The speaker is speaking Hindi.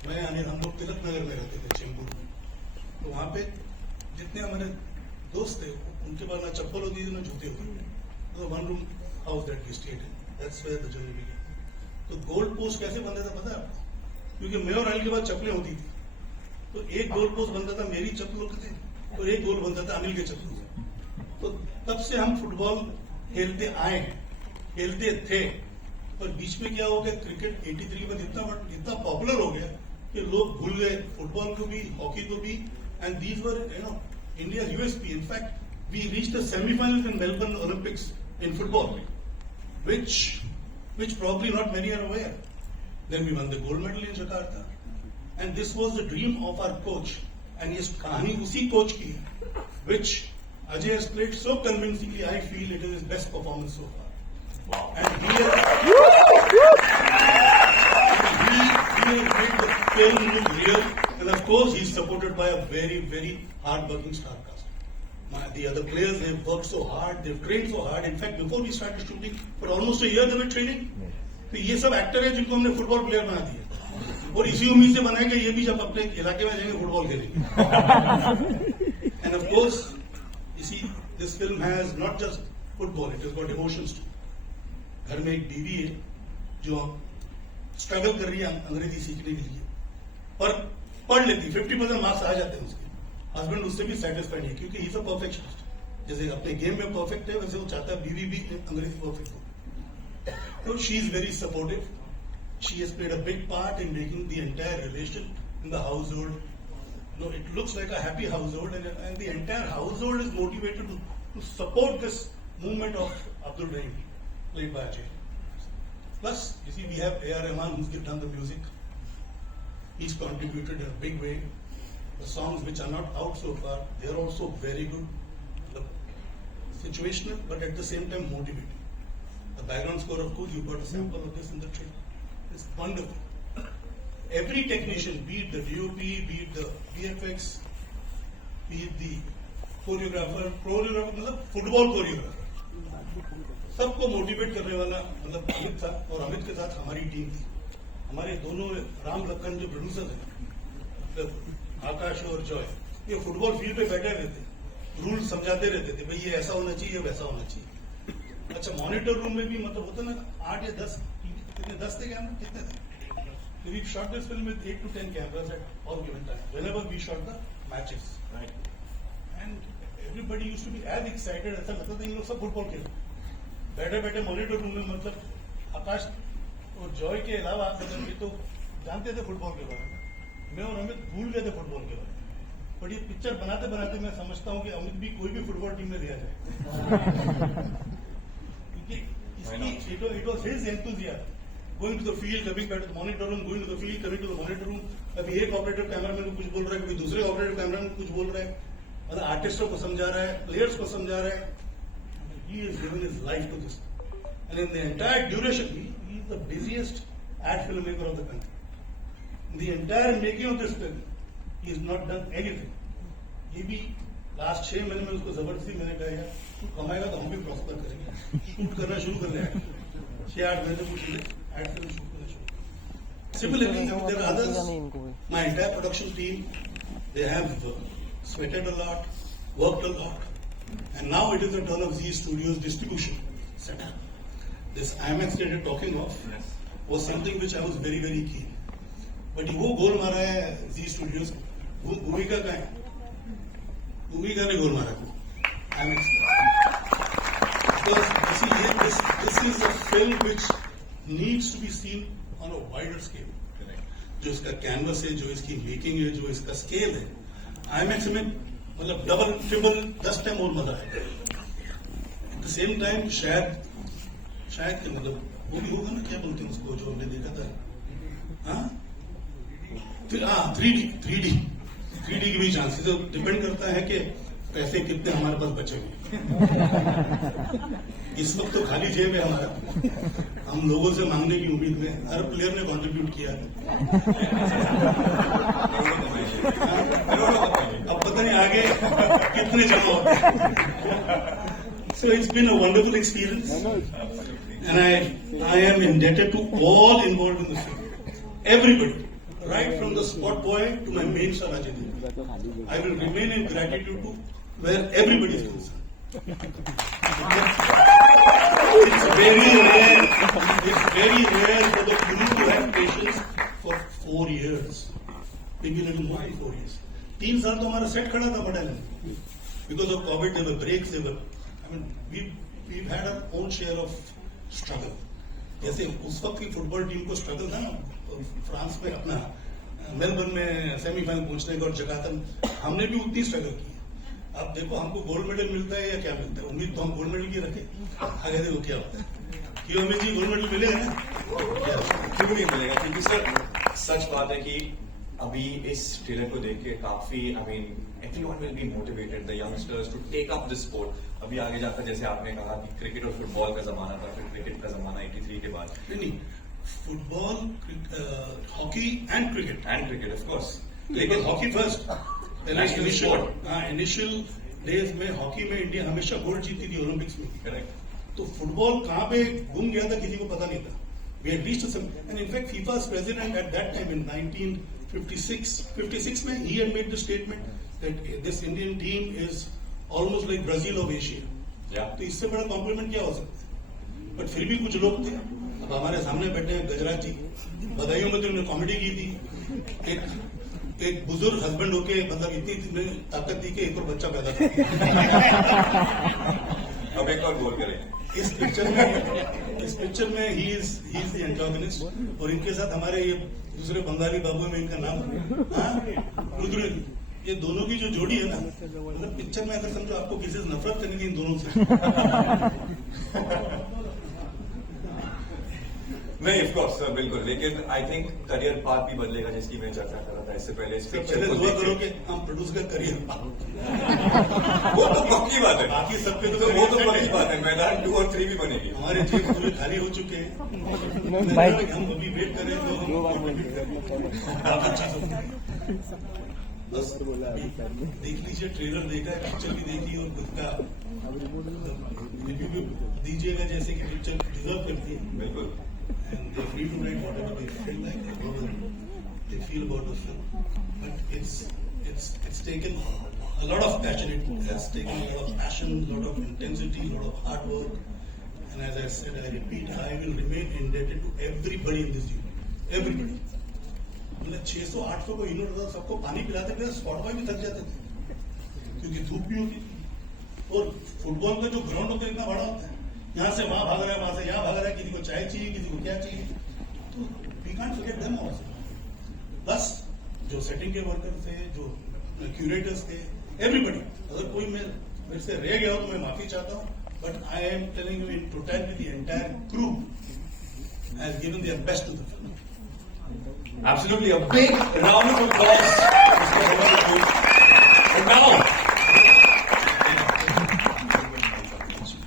हम लोग तिलक नगर में रहते थे, चेंबूर में। तो वहां पे जितने हमारे दोस्त थे उनके पास ना चप्पल होती थी ना जूते होते थे। तो one room house that we stayed in, that's where the journey began. तो गोल्ड पोस्ट कैसे बनता था पता है आपको? क्योंकि मैं और अनिल के बाद चप्पलें होती थी, तो एक गोल्ड पोस्ट बनता था मेरी चप्पलों से और एक गोल बनता था अनिल के चप्पलों से। तो तब से हम फुटबॉल खेलते आए, खेलते थे। पर बीच में क्या हो गया, क्रिकेट 83 में इतना पॉपुलर हो गया कि लोग भूल गए फुटबॉल को भी, हॉकी को भी। And these were India USP. In fact we reached the semifinal in Melbourne Olympics in football, which probably not many are aware. Then we won the gold medal in Jakarta. And this was the dream of our coach. And ये कहानी उसी कोच की है, which Ajay has played so convincingly. I feel it is his best performance so far. Wow. And he has made the film look real. And of course, he is supported by a very, very hard-working star cast. The other players, they've worked so hard, they've trained so hard. In fact, before we started shooting, for almost a year they were training. तो ये सब एक्टर है जिनको हमने फुटबॉल प्लेयर बना दिया, और इसी उम्मीद से बनाएंगे ये भी जब अपने इलाके में जाएंगे फुटबॉल खेलेंगे। And of course this film has not just football, it has got emotions too. घर में एक बीवी है जो स्ट्रगल कर रही है अंग्रेजी सीखने के लिए, पर पढ़ लेती, 50% मार्क्स आ जाते हैं उसके। हस्बैंड उससे भी सेटिस्फाइड है क्योंकि ही इज अ परफेक्शनिस्ट। जैसे अपने गेम में परफेक्ट है वैसे वो चाहता है बीवी भी अंग्रेजी परफेक्ट हो। So she is very supportive. She has played a big part in making the entire relation in the household. It looks like a happy household, and the entire household is motivated to support this movement of Abdul Rahim, played by Ajay. Plus, you see, we have A.R. Rahman who's done the music. He's contributed in a big way. The songs which are not out so far, they are also very good. Situational, but at the same time motivating. The background score, of course, you got a sample of this in the trailer. It's wonderful. Every technician, be it the DOP, be it the VFX, be it the choreographer मतलब फुटबॉल कोरियोग्राफर, सबको मोटिवेट करने वाला मतलब अमित था। और अमित के साथ हमारी टीम थी। हमारे दोनों राम लखन जो प्रोड्यूसर हैं, आकाश और जॉय, ये फुटबॉल फील्ड पे बैठे रहते, रूल समझाते रहते थे, भाई ये ऐसा होना चाहिए, वैसा होना चाहिए। अच्छा, मॉनिटर रूम में भी मतलब होता ना 8 या 10, कितने 10 थे कैमरा, कितने थे? We shot this film with 8 to 10 cameras at all given time whenever we shot the matches, right? And everybody used to be as excited, ऐसा लगता था इन लोग सब फुटबॉल खेल बैठे बैठे मॉनिटर रूम में। मतलब आकाश और जॉय के अलावा ये तो जानते थे फुटबॉल के बारे में, मैं और अमित भूल गए थे फुटबॉल के बारे में। बट ये पिक्चर बनाते बनाते मैं समझता हूँ कि अमित भी कोई भी फुटबॉल टीम में दिया जाए। It was his enthusiasm. Going to the field, coming back to the monitor room, going to the field, coming to the monitor room. अभी एक ऑपरेटिव कैमरामैन को कुछ बोल रहा है, कोई दूसरे ऑपरेटिव कैमरामैन को कुछ बोल रहा है, मतलब आर्टिस्टों को समझा रहा है, प्लेयर्स को समझा रहा है। He is giving his life to this, and in the entire duration, he is the busiest ad filmmaker of the country. In the entire making of this film, he has not done anything. ये भी लास्ट 6 महीने में उसको जबरदस्ती मैंने कहा यार तू कमाएगा तो हम भी प्रॉस्पर करेंगे, शूट करना शुरू कर ले। 6-8 महीने कुछ एड फिल्म शूट करना शुरू। Similarly, there are others. My entire production team, they have sweated a lot, worked a lot, and now it is the turn of Z Studios distribution setup. This IMAX that you're talking of was something which I was very, very keen. But वो गोल मारा है Z Studios, वो भूमिका का है, भूमिका ने गोल मारा IMAX का। Because this is a film which needs to be seen on a wider scale. जो इसका कैनवस है, जो इसकी मेकिंग है, जो इसका स्केल है, IMAX में मतलब डबल ट्रिपल 10 टाइम और मजा है। एट द सेम टाइम शायद मतलब वो भी होगा ना, क्या बोलते हैं उसको जो हमने देखा था, हाँ 3D की भी चांसेस तो डिपेंड करता है कि पैसे कितने हमारे पास बचे हुए। इस वक्त तो खाली जेब है हमारा, हम लोगों से मांगने की उम्मीद में, हर प्लेयर ने कंट्रीब्यूट किया। अब पता नहीं आगे कितने जमा होते हैं। So it's been a wonderful experience, and I am indebted to all involved in the film. Everybody, right from the spot boy to my main star Ajay Devgn. I will remain in gratitude to where everybody is concerned. It's very rare. It's very rare for the crew to have patience for 4 years, maybe a little more than 4 years. 3 साल तो हमारा सेट खड़ा था बड़ा नहीं. Because of COVID, there were breaks. There were, I mean, we've had our own share of struggle. जैसे उस वक्त की फुटबॉल टीम को स्ट्रगल था ना फ्रांस में अपना मेलबर्न में सेमीफाइनल पहुंचने का और जकार्ता में, हमने भी उतनी स्ट्रगल की. अब देखो हमको गोल्ड मेडल मिलता है या क्या मिलता है, उम्मीद तो हम गोल्ड मेडल की रखे. आगे देखो क्या होता है. क्यों हमें जी गोल्ड मेडल मिले हैं? क्यों नहीं मिलेगा? क्योंकि सर सच बात है कि अभी इस ट्रेलर को देख के काफी everyone will be motivated, the youngsters to take up this sport. अभी आगे जाकर जैसे आपने कहा कि क्रिकेट और फुटबॉल का जमाना था, फिर क्रिकेट का जमाना 83 के बाद. नहीं, football, hockey and cricket of course, लेकिन हॉकी फर्स्ट. इनिशियल डेज में हॉकी में इंडिया हमेशा गोल्ड जीती थी ओलंपिक्स में. करेक्ट. तो फुटबॉल कहाँ पे गुम गया था किसी को पता नहीं था. We had reached some, and in fact FIFA's president at that time in 1956 में he had made the statement that this Indian team is almost like Brazil of Asia. तो इससे बड़ा कॉम्प्लीमेंट क्या हो सकता है. बट फिर भी कुछ लोग थे, अब हमारे सामने बैठे हैं गजराज जी, बधाइयों में तो उन्होंने कॉमेडी की थी. एक बुजुर्ग हस्बैंड होके मतलब इतनी ताकत दी कि एक और बच्चा पैदा कर. अब एक और गोल करें. इस पिक्चर में ही इज द एंटागनिस्ट. और इनके साथ हमारे ये दूसरे बंगाली बाबू में इनका नाम रुद्र. ये दोनों की जो जोड़ी है ना, मतलब पिक्चर में अगर समझो आपको किसी से नफरत करनी थी इन दोनों से. नहीं, ऑफ कोर्स सर, बिल्कुल. लेकिन आई थिंक करियर पाथ भी बदलेगा, जिसकी मैं चर्चा कर रहा था इससे पहले. इस पिक्चर को दुआ करो कि हम प्रोड्यूस का करियर वो तो पक्की बात है. बाकी सब पे तो वो तो पक्की बात है. मैदान 2 और 3 भी बनेगी. हमारे जेब पूरे खाली हो चुके हैं. हम अभी वेट करें तो बस देख लीजिए, ट्रेलर देखा है, पिक्चर भी देखी और खुद का रिव्यू भी दीजिएगा जैसे कि पिक्चर डिजर्व करती है. बिल्कुल. And they're free to write whatever they feel like, whatever they feel about the film. But it's taken a lot of passion. It has taken a lot of passion, a lot of intensity, a lot of hard work. And as I said, I repeat, I will remain indebted to everybody in this unit. Everybody. मतलब 600-800 को यूनिट था, सबको पानी पिलाते थे, स्पॉट बॉय भी थक जाते थे क्योंकि धूप भी होती थी. और फुटबॉल का जो ग्राउंड होता है इतना बड़ा होता है, यहाँ से वहां भाग रहा है, वहां से यहाँ भाग रहा है, किसी को चाय चाहिए, किसी को क्या चाहिए. तो we can't forget them also. Plus जो सेटिंग के वर्कर थे, जो क्यूरेटर्स थे, एवरीबडी. अगर कोई मेरे से रह गया हो तो मैं माफी चाहता हूँ. But I am telling you in totality the entire crew has given their best to the film. Absolutely, a big round of applause